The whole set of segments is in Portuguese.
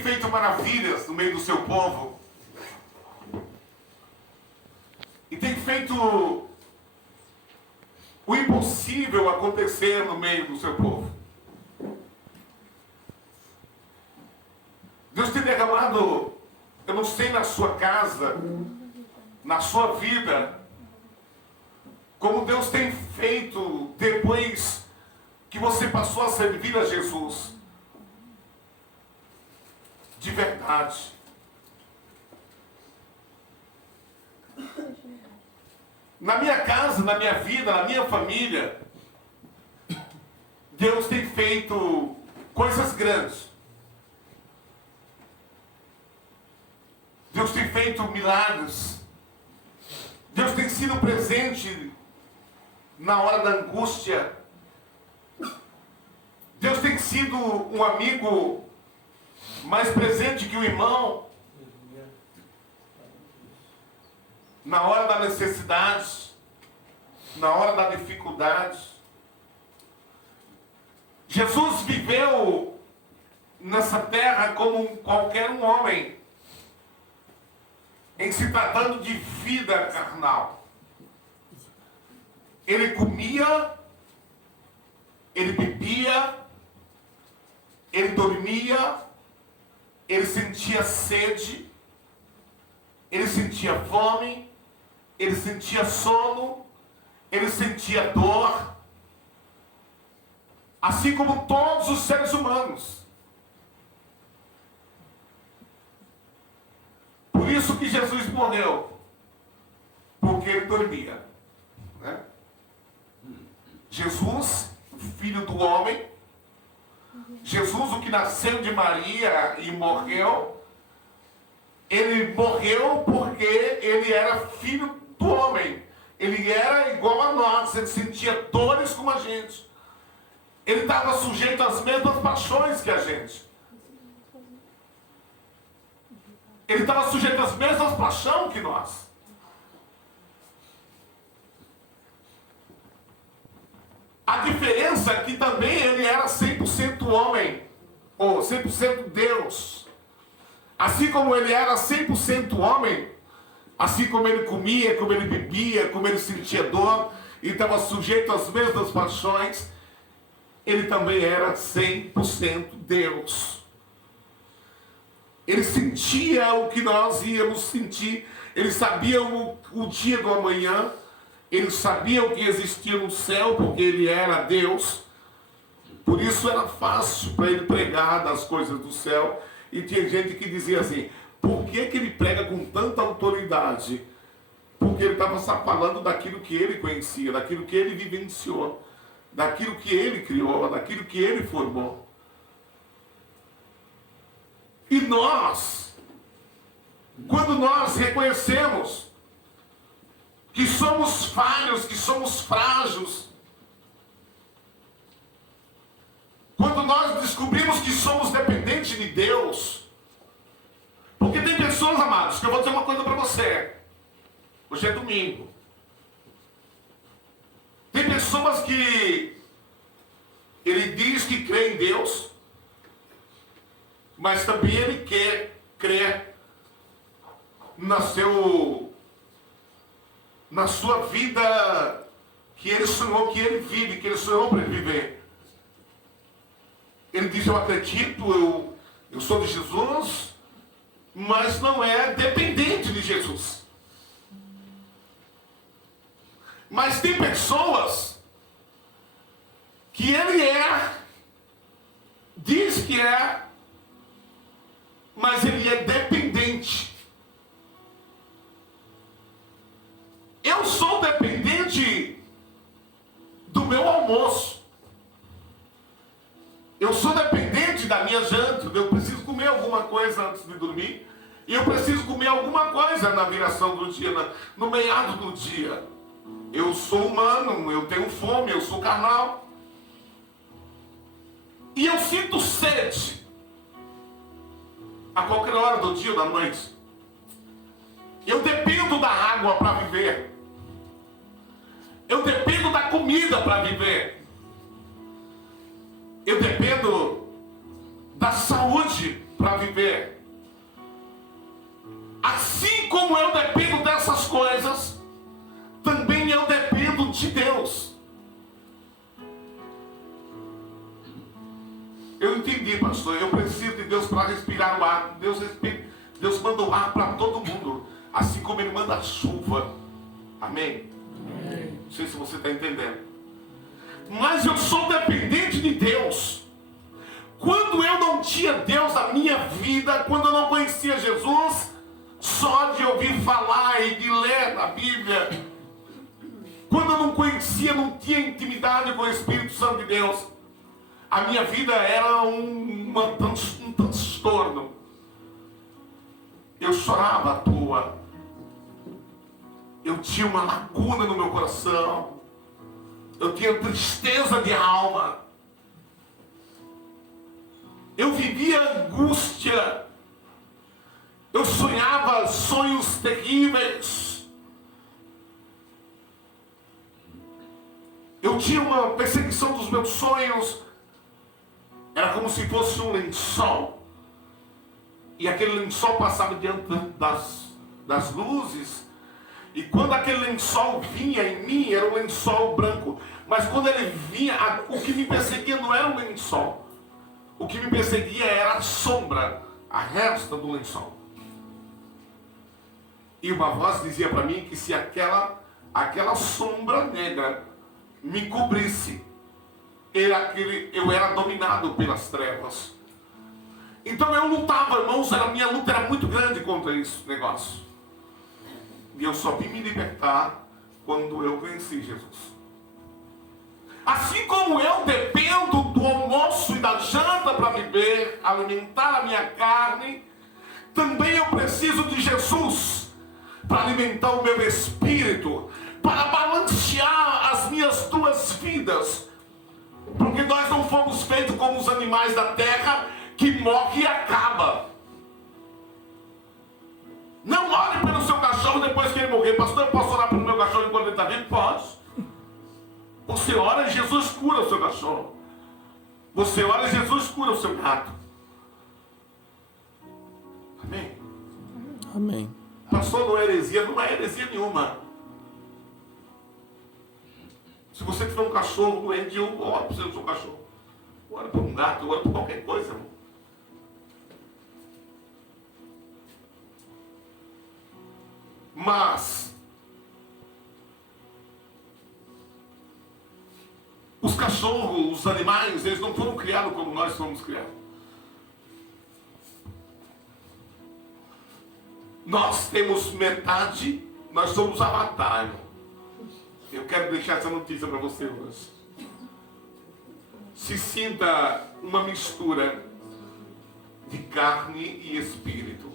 tem feito maravilhas no meio do seu povo. E tem feito o impossível acontecer no meio do seu povo. Deus tem derramado, eu não sei na sua casa, na sua vida, como Deus tem feito depois que você passou a servir a Jesus. De verdade. Na minha casa, na minha vida, na minha família, Deus tem feito coisas grandes. Deus tem feito milagres. Deus tem sido presente na hora da angústia. Deus tem sido um amigo mais presente que o irmão na hora da necessidade, na hora da dificuldade. Jesus viveu nessa terra como qualquer um homem, em se tratando de vida carnal. Ele comia, ele bebia, ele dormia, ele sentia sede, ele sentia fome, ele sentia sono, ele sentia dor, assim como todos os seres humanos. Por isso que Jesus morreu, porque ele dormia, né? Jesus, filho do homem, Jesus, o que nasceu de Maria e morreu, ele morreu porque ele era filho do homem. Ele era igual a nós, ele sentia dores como a gente. Ele estava sujeito às mesmas paixões que a gente. Ele estava sujeito às mesmas paixões que nós. A diferença é que também ele era 100% homem, ou 100% Deus. Assim como ele era 100% homem, assim como ele comia, como ele bebia, como ele sentia dor, e estava sujeito às mesmas paixões, ele também era 100% Deus. Ele sentia o que nós íamos sentir, ele sabia o dia do amanhã, ele sabia o que existia no céu, porque ele era Deus. Por isso era fácil para ele pregar das coisas do céu. E tinha gente que dizia assim, por que ele prega com tanta autoridade? Porque ele estava falando daquilo que ele conhecia, daquilo que ele vivenciou, daquilo que ele criou, daquilo que ele formou. E nós, quando nós reconhecemos que somos falhos, que somos frágeis, quando nós descobrimos que somos dependentes de Deus, porque tem pessoas, amados, que eu vou dizer uma coisa para você, hoje é domingo, tem pessoas que ele diz que crê em Deus, mas também ele quer crer na sua vida que ele sonhou, que ele vive, que ele sonhou para ele viver. Ele diz, eu acredito, eu sou de Jesus, mas não é dependente de Jesus. Mas tem pessoas que ele diz que é, mas ele é dependente. Eu sou dependente do meu almoço. Eu sou dependente da minha janta. Eu preciso comer alguma coisa antes de dormir. E eu preciso comer alguma coisa na viração do dia, no meado do dia. Eu sou humano, eu tenho fome, eu sou carnal. E eu sinto sede a qualquer hora do dia ou da noite. Eu dependo da água para viver. Eu dependo da comida para viver. Eu dependo da saúde para viver. Assim como eu dependo dessas coisas, também eu dependo de Deus. Eu entendi, pastor, eu preciso de Deus para respirar o ar. Deus manda o ar para todo mundo, assim como Ele manda a chuva. Amém? Amém. Não sei se você está entendendo. Mas eu sou dependente de Deus. Quando eu não tinha Deus na minha vida, quando eu não conhecia Jesus, só de ouvir falar e de ler na Bíblia, quando eu não conhecia, não tinha intimidade com o Espírito Santo de Deus, a minha vida era um transtorno. Eu chorava à toa. Eu tinha uma lacuna no meu coração. Eu tinha tristeza de alma. Eu vivia angústia. Eu sonhava sonhos terríveis. Eu tinha uma perseguição dos meus sonhos. Era como se fosse um lençol. E aquele lençol passava diante das luzes. E quando aquele lençol vinha em mim, era um lençol branco. Mas quando ele vinha, o que me perseguia não era o lençol. O que me perseguia era a sombra, a resta do lençol. E uma voz dizia para mim que se aquela sombra negra me cobrisse, eu era dominado pelas trevas. Então eu lutava, irmãos, a minha luta era muito grande contra esse negócio. E eu só vim me libertar quando eu conheci Jesus. Assim como eu dependo do almoço e da janta para viver, alimentar a minha carne, também eu preciso de Jesus para alimentar o meu espírito, para balancear as minhas duas vidas. Porque nós não fomos feitos como os animais da terra, que morre e acaba. Não ore pelo seu cachorro depois que ele morrer. Pastor, eu posso orar pelo meu cachorro enquanto ele está vivo? Pode. Você ora e Jesus cura o seu cachorro. Você ora e Jesus cura o seu gato. Amém? Amém. Pastor, não é heresia? Não é heresia nenhuma. Se você tiver um cachorro doente, ora para o seu cachorro. Ora por um gato, ora por qualquer coisa, irmão. Mas os cachorros, os animais, eles não foram criados como nós fomos criados. Nós temos metade, nós somos avatar, irmão. Eu quero deixar essa notícia para você hoje. Se sinta uma mistura de carne e espírito.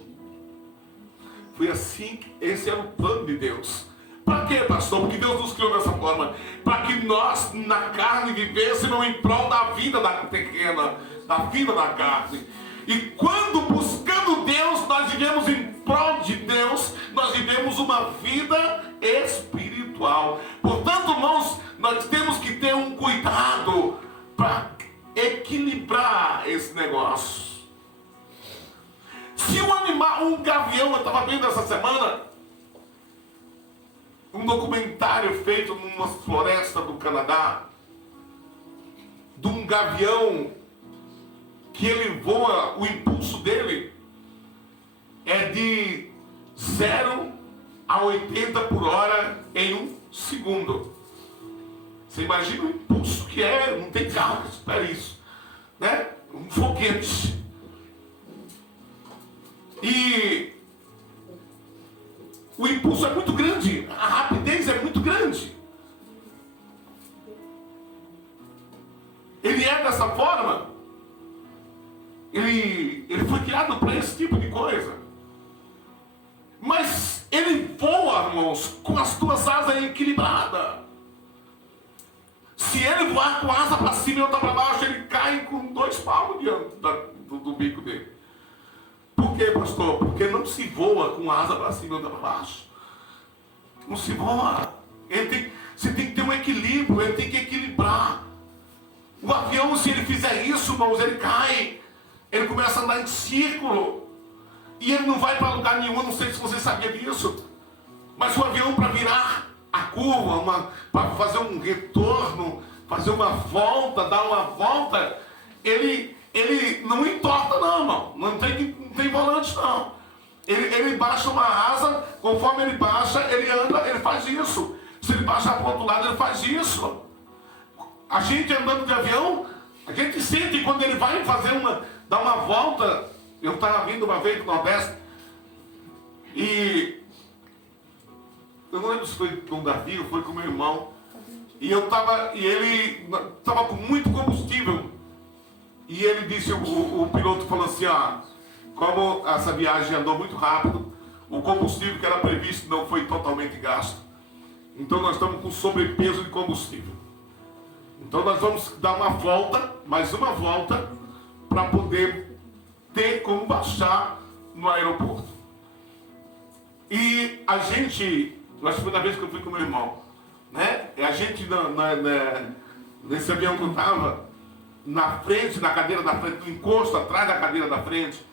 Foi assim, esse era o plano de Deus. Para quê, pastor? Porque Deus nos criou dessa forma. Para que nós, na carne, vivêssemos em prol da vida da terrena, da vida da carne. E quando buscando Deus, nós vivemos em prol de Deus, nós vivemos uma vida espiritual. Portanto, irmãos, nós temos que ter um cuidado para equilibrar esse negócio. Se um gavião, eu estava vendo essa semana um documentário feito numa floresta do Canadá, de um gavião que ele voa, o impulso dele é de 0 a 80 por hora em 1 segundo. Você imagina o impulso que é, não tem carro que supera isso, né? Um foguete. E o impulso é muito grande, a rapidez é muito grande. Ele é dessa forma. Ele foi criado para esse tipo de coisa. Mas ele voa, irmãos, com as duas asas equilibradas. Se ele voar com a asa para cima e outra para baixo, ele cai com 2 palmos diante do bico dele. Por quê, pastor? Porque não se voa com a asa para cima e outra para baixo. Não se voa. Você tem que ter um equilíbrio, ele tem que equilibrar. O avião, se ele fizer isso, irmãos, ele cai. ele começa a andar em círculo. E ele não vai para lugar nenhum, não sei se você sabia disso. Mas o avião, para virar a curva, para fazer um retorno, fazer uma volta, dar uma volta, ele não entorta não, irmão. Não tem volante não. Ele baixa uma asa, conforme ele baixa, ele anda, ele faz isso. Se ele baixar para o outro lado, ele faz isso. A gente andando de avião, a gente sente quando ele vai dar uma volta. Eu estava vindo uma vez do Nordeste e eu não lembro se foi com o Davi ou foi com o meu irmão. E ele estava com muito combustível. E ele disse, o piloto falou assim, como essa viagem andou muito rápido, o combustível que era previsto não foi totalmente gasto. Então nós estamos com sobrepeso de combustível. Então nós vamos dar uma volta, mais uma volta, para poder ter como baixar no aeroporto. E a gente, acho que foi na vez que eu fui com meu irmão, né? A gente nesse avião que eu estava, na frente, na cadeira da frente, no encosto, atrás da cadeira da frente,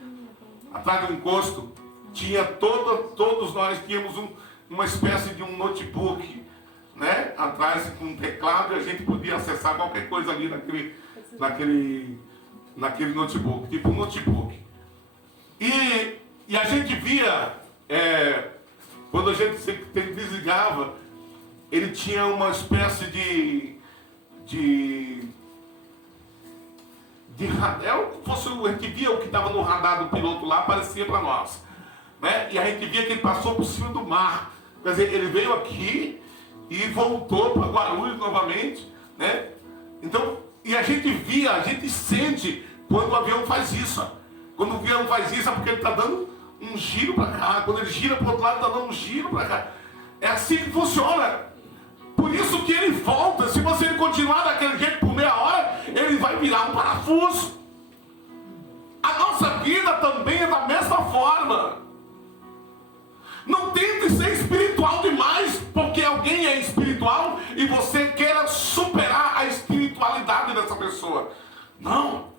atrás do encosto, tinha todos nós tínhamos uma espécie de um notebook, né? Atrás com um teclado, e a gente podia acessar qualquer coisa ali naquele notebook, tipo um notebook. E a gente via, quando a gente desligava, ele tinha uma espécie de radar, a gente via o que estava no radar do piloto lá, aparecia para nós, né? E a gente via que ele passou por cima do mar, quer dizer, ele veio aqui e voltou para Guarulhos novamente, né? Então, e a gente sente quando o avião faz isso. Quando o avião faz isso é porque ele está dando um giro para cá, quando ele gira para o outro lado, está dando um giro para cá. É assim que funciona. Por isso que ele volta. Se você continuar daquele jeito por meia hora, ele vai virar um parafuso. A nossa vida também é da mesma forma. Não tente ser espiritual demais porque alguém é espiritual e você queira superar a espiritualidade dessa pessoa. Não.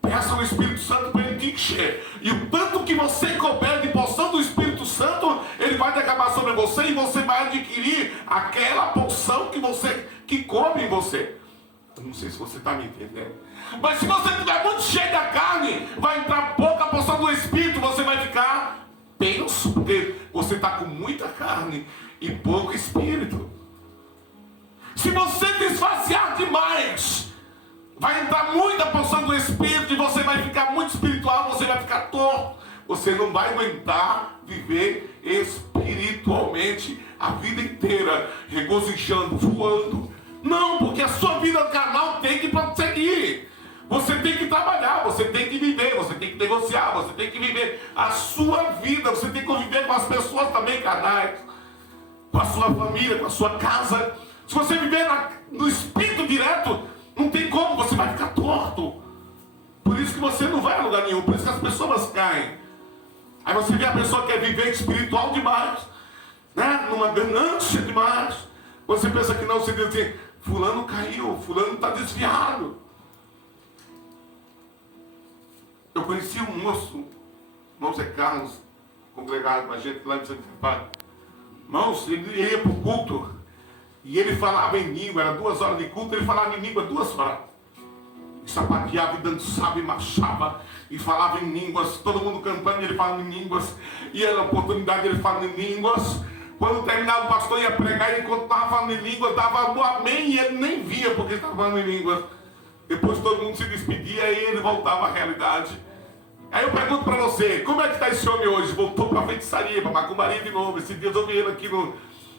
Peça o Espírito Santo para ele te encher. E o tanto que você couber de porção do Espírito Santo, ele vai derramar sobre você e você vai adquirir aquela porção que coube em você. Eu não sei se você está me entendendo. Mas se você estiver muito cheio da carne, vai entrar pouca porção do Espírito, você vai ficar tenso, porque você está com muita carne e pouco Espírito. Se você desvaziar demais, vai entrar muita porção do Espírito e você vai ficar muito espiritual, você vai ficar torto. Você não vai aguentar viver espiritualmente a vida inteira, regozijando, voando. Não, porque a sua vida carnal tem que prosseguir. Você tem que trabalhar, você tem que viver, você tem que negociar, você tem que viver a sua vida. Você tem que conviver com as pessoas também carnais, com a sua família, com a sua casa. Se você viver no Espírito direto, não tem como, você vai ficar torto. Por isso que você não vai a lugar nenhum, por isso que as pessoas caem. Aí você vê a pessoa que quer viver espiritual demais, né? Numa ganância demais. Você pensa que não, você diz assim, fulano caiu, fulano está desviado. Eu conheci um moço, irmão Zé Carlos, congregado com a gente lá em Santo Antônio. Irmãos, ele ia para o culto e ele falava em língua, era 2 horas de culto, ele falava em língua 2 horas. E sapateava e dançava e marchava e falava em línguas, todo mundo cantando e ele falava em línguas, e era a oportunidade ele falava em línguas. Quando terminava o pastor ia pregar e ele continuava falando em línguas, dava um amém e ele nem via porque ele estava falando em línguas. Depois todo mundo se despedia e ele voltava à realidade. Aí eu pergunto para você, como é que está esse homem hoje? Voltou para a feitiçaria, para a macumbaria de novo. Esses dias eu vi ele aqui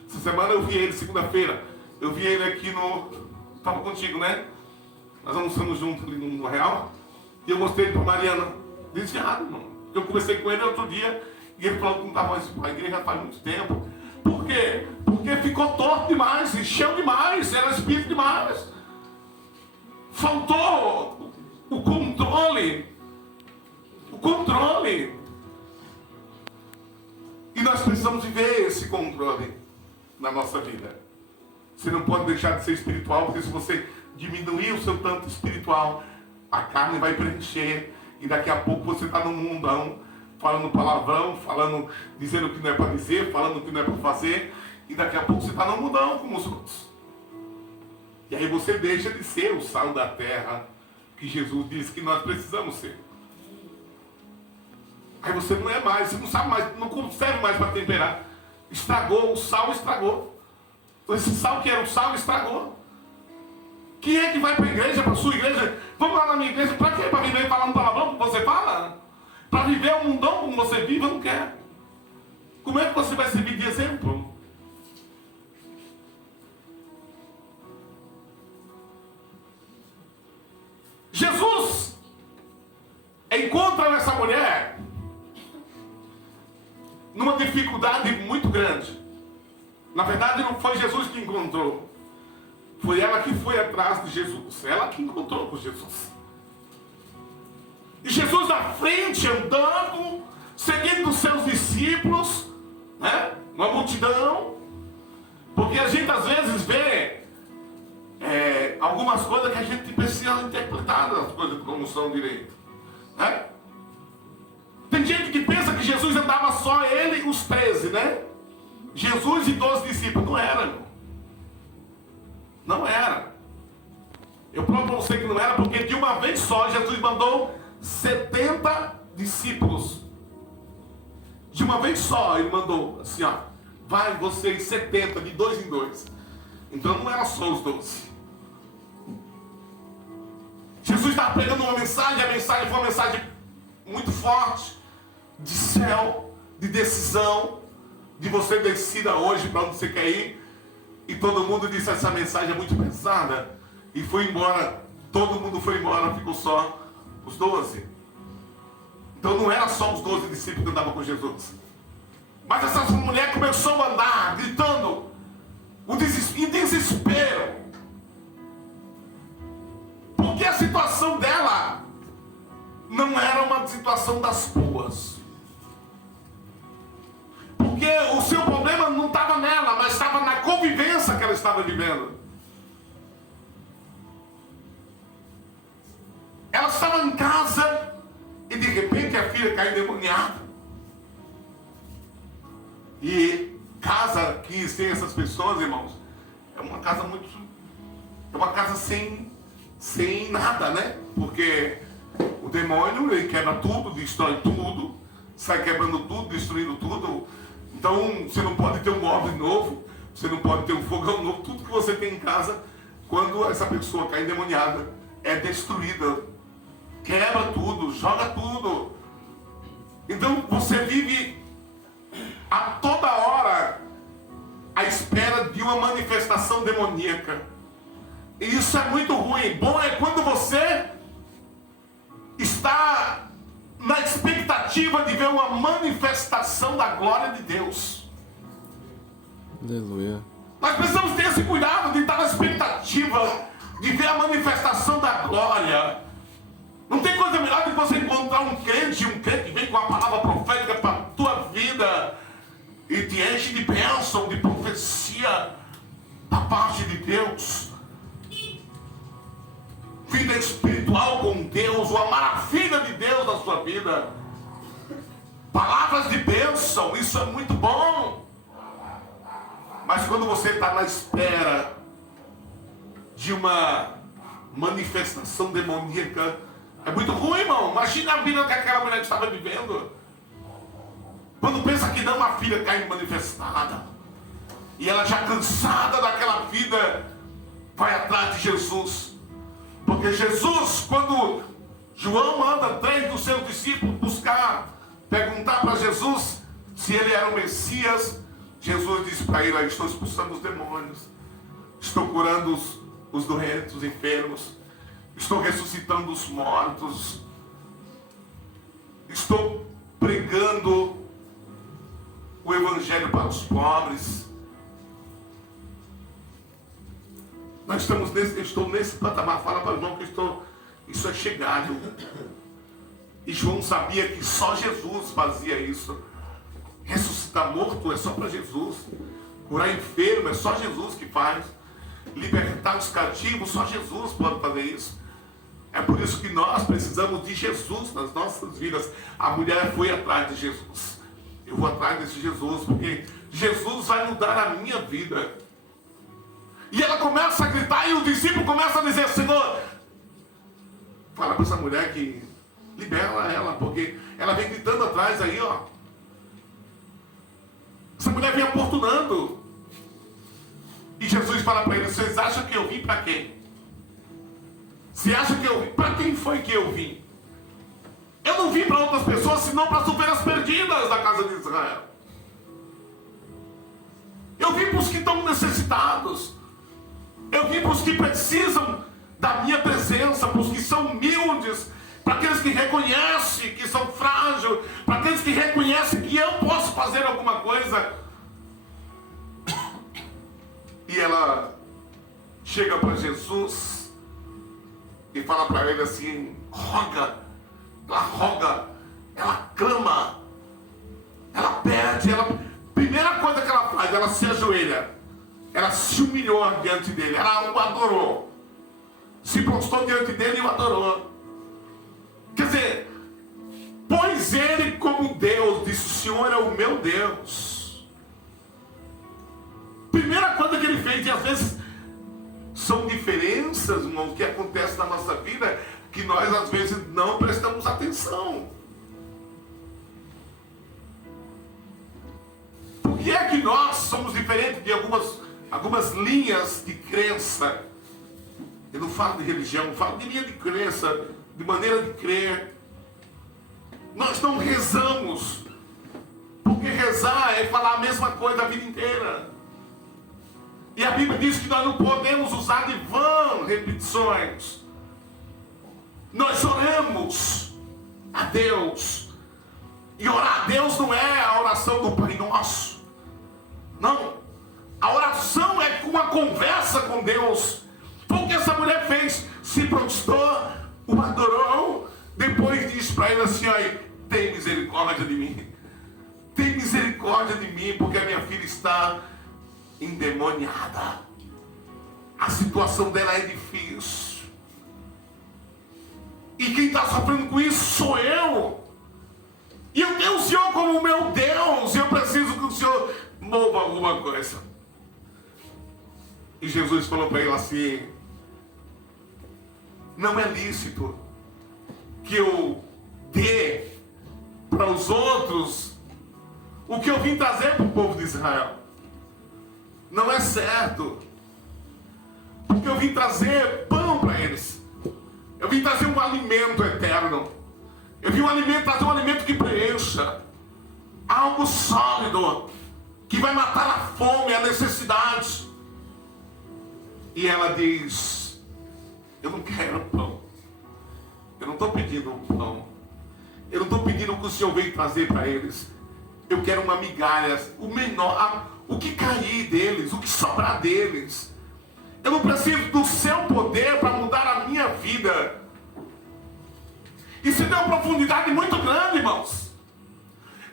essa semana eu vi ele, segunda-feira. Eu vi ele aqui estava contigo, né? Nós almoçamos juntos ali no Real. E eu mostrei ele para Mariana. Desviado, irmão. Eu conversei com ele outro dia e ele falou que não estava mais para a igreja faz muito tempo. Por quê? Porque ficou torto demais, encheu demais, era espírito demais. Faltou o controle. O controle. E nós precisamos viver esse controle na nossa vida. Você não pode deixar de ser espiritual, porque se você diminuir o seu tanto espiritual, a carne vai preencher E daqui a pouco você está no mundão, falando palavrão, dizendo o que não é para dizer, falando o que não é para fazer. E daqui a pouco você está no mundão como os outros. E aí você deixa de ser o sal da terra que Jesus disse que nós precisamos ser. Aí você não é mais, você não sabe mais, não serve mais para temperar. Estragou, o sal estragou. Esse sal que era o sal estragou. Quem é que vai para a igreja, para a sua igreja? Vamos lá na minha igreja, para quê? Para viver falando palavrão como você fala? Para viver o mundão como você vive, eu não quero. Como é que você vai servir de exemplo? Jesus encontra essa mulher numa dificuldade muito grande. Na verdade, não foi Jesus que encontrou. Foi ela que foi atrás de Jesus. Ela que encontrou com Jesus. E Jesus à frente, andando, seguindo os seus discípulos, né? Uma multidão. Porque a gente às vezes vê algumas coisas que a gente precisa interpretar as coisas como são direito. Né? Tem gente que pensa que Jesus andava só ele e os 13, né? Jesus e 12 discípulos. Não era, não. Não era. Eu provo para você que não era, porque de uma vez só Jesus mandou 70 discípulos. De uma vez só ele mandou assim, ó. Vai vocês 70, de 2 em 2. Então não era só os 12. Jesus estava pregando uma mensagem, a mensagem foi uma mensagem muito forte, de céu, de decisão, de você decida hoje para onde você quer ir. E todo mundo disse, essa mensagem é muito pesada, e foi embora. Todo mundo foi embora, ficou só os 12. Então não era só os 12 discípulos que andavam com Jesus. Mas essa mulher começou a andar, gritando, em desespero. Porque a situação dela não era uma situação das boas. Porque o seu problema não estava nela, mas estava na convivência que ela estava vivendo. Ela estava em casa e de repente a filha caiu endemoniada. E casa que tem essas pessoas, irmãos, é uma casa sem nada, né? Porque o demônio, ele quebra tudo, destrói tudo, sai quebrando tudo, destruindo tudo. Então, você não pode ter um móvel novo, você não pode ter um fogão novo. Tudo que você tem em casa, quando essa pessoa cai endemoniada, é destruída. Quebra tudo, joga tudo. Então, você vive a toda hora à espera de uma manifestação demoníaca. E isso é muito ruim. Bom é quando você está na expectativa de ver uma manifestação da glória de Deus. Aleluia. Nós precisamos ter esse cuidado de estar na expectativa de ver a manifestação da glória. Não tem coisa melhor do que você encontrar um crente que vem com a palavra profética para a tua vida e te enche de bênção, de profecia da parte de Deus. Vida espiritual com Deus, uma maravilha de Deus na sua vida. Palavras de bênção, isso é muito bom. Mas quando você está na espera de uma manifestação demoníaca, é muito ruim, irmão. Imagina a vida que aquela mulher estava vivendo. Quando pensa que não, uma filha cai manifestada. E ela já cansada daquela vida, vai atrás de Jesus. Porque Jesus, quando João manda 3 dos seus discípulos perguntar para Jesus se ele era o Messias, Jesus disse para ele, estou expulsando os demônios, estou curando os doentes, os enfermos, estou ressuscitando os mortos, estou pregando o evangelho para os pobres. Eu estou nesse patamar. Fala para o irmão que isso é chegado. E João sabia que só Jesus fazia isso. Ressuscitar morto é só para Jesus. Curar enfermo é só Jesus que faz. Libertar os cativos, só Jesus pode fazer isso. É por isso que nós precisamos de Jesus nas nossas vidas. A mulher foi atrás de Jesus. Eu vou atrás desse Jesus, porque Jesus vai mudar a minha vida. E ela começa a gritar, e o discípulo começa a dizer: Senhor, fala para essa mulher que libera ela, porque ela vem gritando atrás aí, ó. Essa mulher vem importunando. E Jesus fala para eles: vocês acham que eu vim para quem? Você acha que eu vim? Para quem foi que eu vim? Eu não vim para outras pessoas, senão para as ovelhas perdidas da casa de Israel. Eu vim para os que estão necessitados. Eu vim para os que precisam da minha presença, para os que são humildes, para aqueles que reconhecem que são frágeis, para aqueles que reconhecem que eu posso fazer alguma coisa. E ela chega para Jesus e fala para ele assim: roga, ela clama, ela pede, primeira coisa que ela faz, ela se ajoelha, ela se humilhou diante dele, ela o adorou, se prostrou diante dele e o adorou. Quer dizer, pôs ele como Deus, disse: o Senhor é o meu Deus. Primeira coisa que ele fez, e às vezes são diferenças, irmãos, que acontecem na nossa vida, que nós às vezes não prestamos atenção. Por que é que nós somos diferentes de algumas linhas de crença? Eu não falo de religião, eu falo de linha de crença, de maneira de crer. Nós não rezamos, porque rezar é falar a mesma coisa a vida inteira. E a Bíblia diz que nós não podemos usar de vã repetições. Nós oramos a Deus. E orar a Deus não é a oração do Pai Nosso. Não. A oração é uma conversa com Deus. Foi o que essa mulher fez. Se prostrou, o adorou. Depois disse para ele assim: tem misericórdia de mim. Tem misericórdia de mim, porque a minha filha está endemoniada. A situação dela é difícil. E quem está sofrendo com isso sou eu. E eu tenho o Senhor como meu Deus. E eu preciso que o Senhor mova alguma coisa. E Jesus falou para ele assim: não é lícito que eu dê para os outros o que eu vim trazer para o povo de Israel. Não é certo. Porque eu vim trazer pão para eles. Eu vim trazer um alimento eterno. Eu vim trazer um alimento que preencha. Algo sólido, que vai matar a fome, a necessidade. E ela diz: eu não quero pão. Eu não estou pedindo um pão. Eu não estou pedindo o que o Senhor veio trazer para eles. Eu quero uma migalha, o menor, o que cair deles, o que sobrar deles. Eu não preciso do seu poder para mudar a minha vida. Isso deu uma profundidade muito grande, irmãos.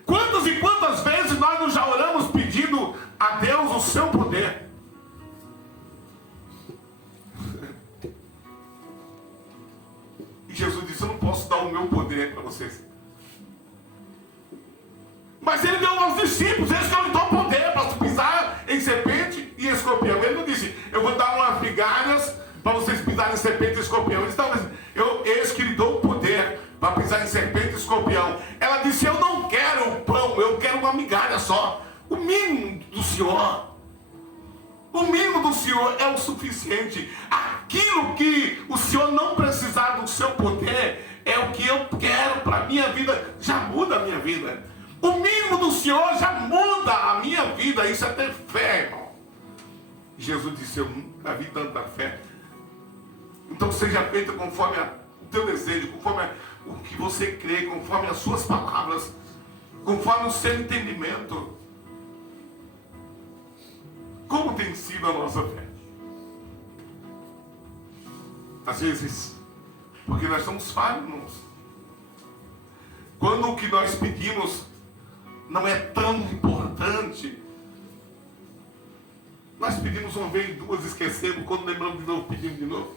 Quantas e quantas vezes nós não já oramos pedindo a Deus o seu poder? E Jesus disse: eu não posso dar o meu poder para vocês. Mas ele deu aos discípulos: eles que eu lhe dou poder para pisar em serpente e escorpião. Ele não disse: eu vou dar umas migalhas para vocês pisarem em serpente e escorpião. Ele estava dizendo: eis que lhe dou poder para pisar em serpente e escorpião. Ela disse: eu não quero o pão, eu quero uma migalha só. O mínimo do Senhor. O mínimo do Senhor é o suficiente. Aquilo que o Senhor não precisar do seu poder é o que eu quero para a minha vida. Já muda a minha vida. O mínimo do Senhor já muda a minha vida. Isso é ter fé, irmão. Jesus disse: eu nunca vi tanta fé. Então seja feito conforme o teu desejo, conforme o que você crê, conforme as suas palavras, conforme o seu entendimento. Como tem sido a nossa fé? Às vezes, porque nós somos falhos, irmãos. Quando o que nós pedimos não é tão importante, nós pedimos uma vez, duas, esquecemos, quando lembramos de novo, pedimos de novo.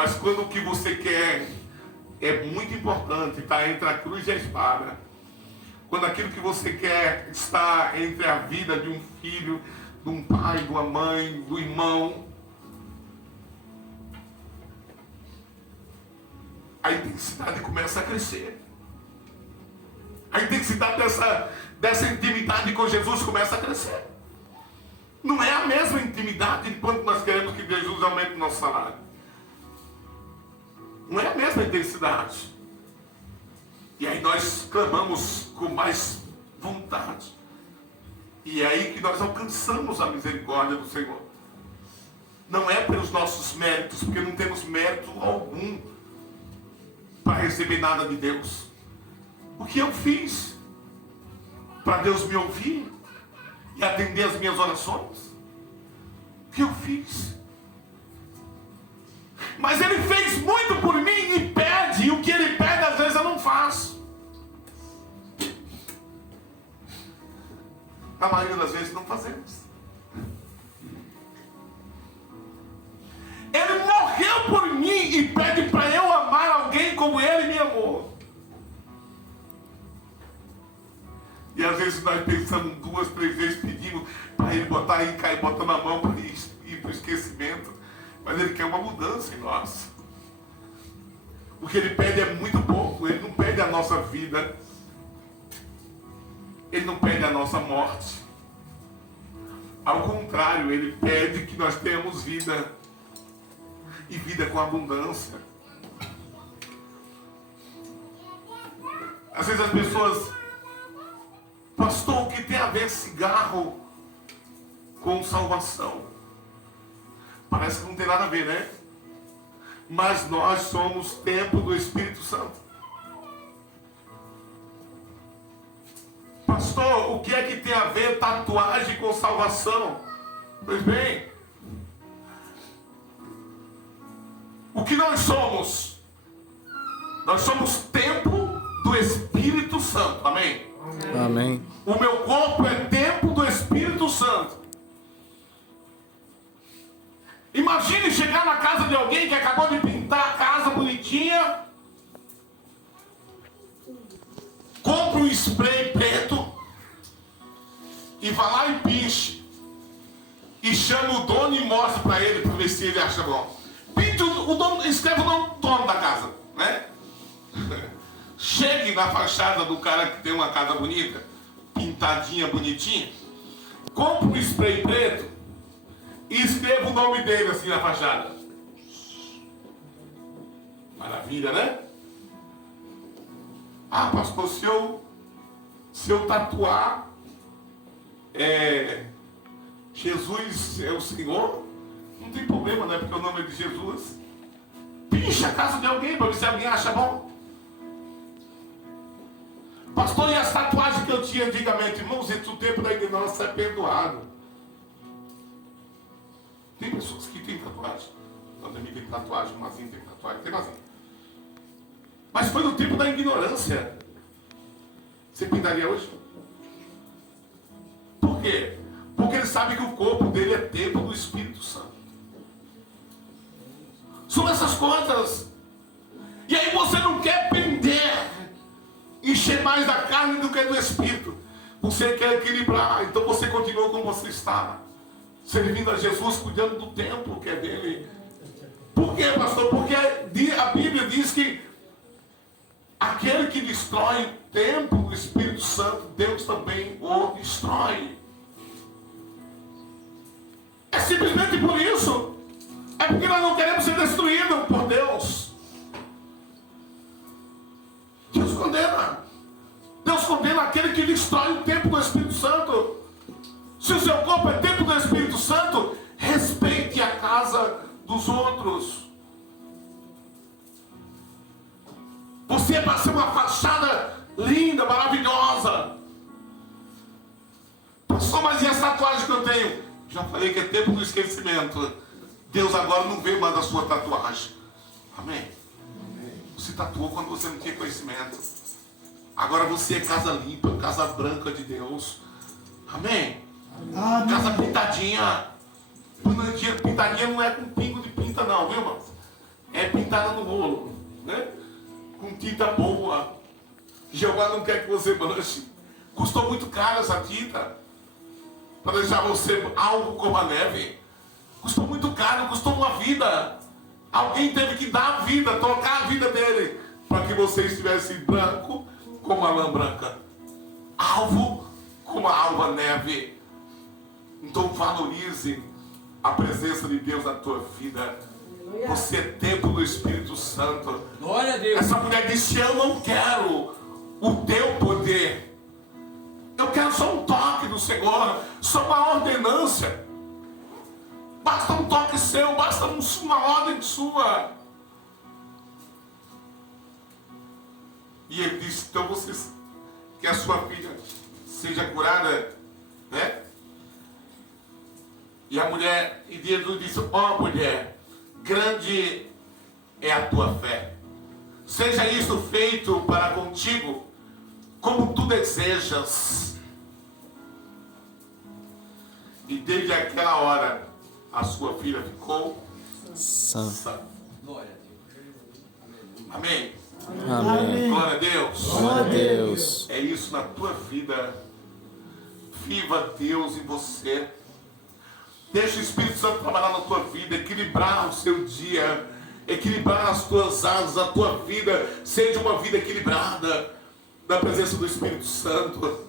Mas quando o que você quer é muito importante, está entre a cruz e a espada. Quando aquilo que você quer está entre a vida de um filho, de um pai, de uma mãe, do irmão, a intensidade começa a crescer. A intensidade dessa intimidade com Jesus começa a crescer. Não é a mesma intimidade de quando nós queremos que Jesus aumente o nosso salário. Não é a mesma intensidade. E aí nós clamamos com mais vontade. E é aí que nós alcançamos a misericórdia do Senhor. Não é pelos nossos méritos, porque não temos mérito algum para receber nada de Deus. O que eu fiz para Deus me ouvir e atender as minhas orações? O que eu fiz? Mas Ele fez muito por mim e pede, e o que Ele pede às vezes eu não faço. A maioria das vezes não fazemos. Ele morreu por mim e pede para eu amar alguém como Ele me amou. E às vezes nós pensamos 2, 3 vezes, pedimos para Ele botar aí, cair, botando a mão para ir para o esquecimento. Mas Ele quer uma mudança em nós. O que Ele pede é muito pouco. Ele não pede a nossa vida. Ele não pede a nossa morte. Ao contrário, Ele pede que nós tenhamos vida. E vida com abundância. Às vezes as pessoas... Pastor, o que tem a ver cigarro com salvação? Parece que não tem nada a ver, né? Mas nós somos templo do Espírito Santo. Pastor, o que é que tem a ver tatuagem com salvação? Pois bem, o que nós somos? Nós somos templo do Espírito Santo, amém? Amém. O meu corpo é templo do Espírito Santo. Imagine chegar na casa de alguém que acabou de pintar a casa bonitinha, compra um spray preto e vai lá e pinche e chama o dono e mostra para ele para ver se ele acha bom. Pinte o dono, escreve o nome do dono da casa, né? Chegue na fachada do cara que tem uma casa bonita, pintadinha, bonitinha, compra um spray preto e escreva o nome dele assim na fachada. Maravilha, né? Ah, pastor, se eu tatuar Jesus é o Senhor, não tem problema, né? Porque o nome é de Jesus. Pincha a casa de alguém para ver se alguém acha bom. Pastor, e as tatuagens que eu tinha antigamente? Irmãos, entre o tempo da ignorância é perdoado. Tem pessoas que têm tatuagem. Andemir tem tatuagem, Mazinho tem tatuagem, tem Mazinho. Mas foi no tempo da ignorância. Você pintaria hoje? Por quê? Porque ele sabe que o corpo dele é templo do Espírito Santo. São essas coisas. E aí você não quer pender, encher mais da carne do que do Espírito. Você quer equilibrar. Então você continua como você está, servindo a Jesus, cuidando do templo que é dele. Por quê, pastor? Porque a Bíblia diz que aquele que destrói o templo do Espírito Santo, Deus também o destrói. É simplesmente por isso. É porque nós não queremos ser destruídos por Deus. Deus condena. Deus condena aquele que destrói o templo do Espírito Santo. Se o seu corpo é templo do Espírito Santo, respeite a casa dos outros. Você é para ser uma fachada linda, maravilhosa. Pastor, mas e essa tatuagem que eu tenho? Já falei que é tempo do esquecimento. Deus agora não vê mais a sua tatuagem. Amém? Você tatuou quando você não tinha conhecimento. Agora você é casa limpa, casa branca de Deus. Amém? Amém. Casa pintadinha. Pintadinha não é com pingo de pinta não, viu, irmão? é pintada no rolo, né? Com tinta boa. Jeová não quer que você manche. Custou muito caro essa tinta para deixar você alvo como a neve. Custou muito caro, custou uma vida. Alguém teve que dar a vida, trocar a vida dele, para que você estivesse branco como a lã branca, alvo como a alva neve. Então valorize a presença de Deus na tua vida. Você é templo do Espírito Santo. Glória a Deus. Essa mulher disse: eu não quero o teu poder, eu quero só um toque do Senhor, só uma ordenância. Basta um toque seu, basta uma ordem sua. E ele disse: então você que a sua filha seja curada, né? E a mulher, e Jesus disse: ó mulher, grande é a tua fé. Seja isso feito para contigo, como tu desejas. E desde aquela hora, a sua filha ficou sã. Glória a Deus. Amém. Amém. Glória a Deus. Glória a Deus. É isso na tua vida. Viva Deus em você. Deixa o Espírito Santo trabalhar na tua vida, equilibrar o seu dia, equilibrar as tuas asas, a tua vida seja uma vida equilibrada na presença do Espírito Santo.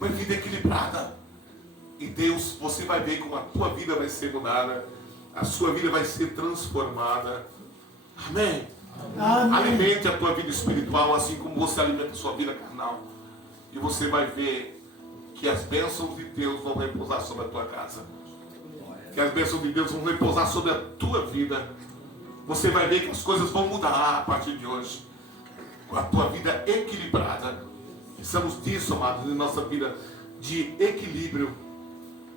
Uma vida equilibrada. E Deus, você vai ver como a tua vida vai ser mudada, a sua vida vai ser transformada. Amém. Amém. Alimente a tua vida espiritual assim como você alimenta a sua vida carnal. E você vai ver que as bênçãos de Deus vão repousar sobre a tua casa. Que as bênçãos de Deus vão repousar sobre a tua vida. Você vai ver que as coisas vão mudar a partir de hoje. Com a tua vida equilibrada. Precisamos disso, amados, em nossa vida de equilíbrio,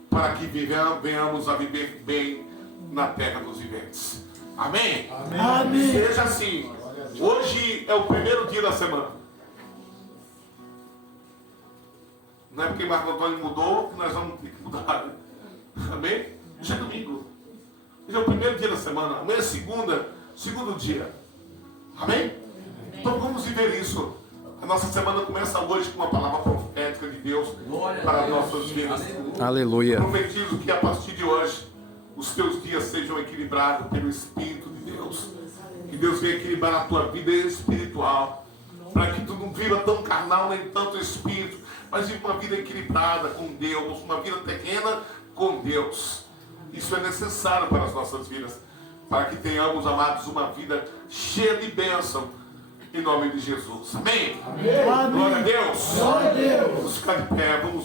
para que venhamos a viver bem na terra dos viventes. Amém? Amém. Seja assim. Hoje é o primeiro dia da semana. Não é porque Marco Antônio mudou que nós vamos ter que mudar. Amém? Hoje é domingo. Hoje é o primeiro dia da semana. Amanhã é segunda, segundo dia. Amém? Então vamos viver isso. A nossa semana começa hoje com uma palavra profética de Deus para as nossas vidas. Aleluia. Profetizo que a partir de hoje os teus dias sejam equilibrados pelo Espírito de Deus. Que Deus venha equilibrar a tua vida espiritual, para que tu não viva tão carnal nem tanto espírito, mas viva uma vida equilibrada com Deus, uma vida terrena com Deus. Isso é necessário para as nossas vidas, para que tenhamos, amados, uma vida cheia de bênção, em nome de Jesus. Amém? Amém. Glória a Deus. Glória a Deus. Vamos ficar de pé, vamos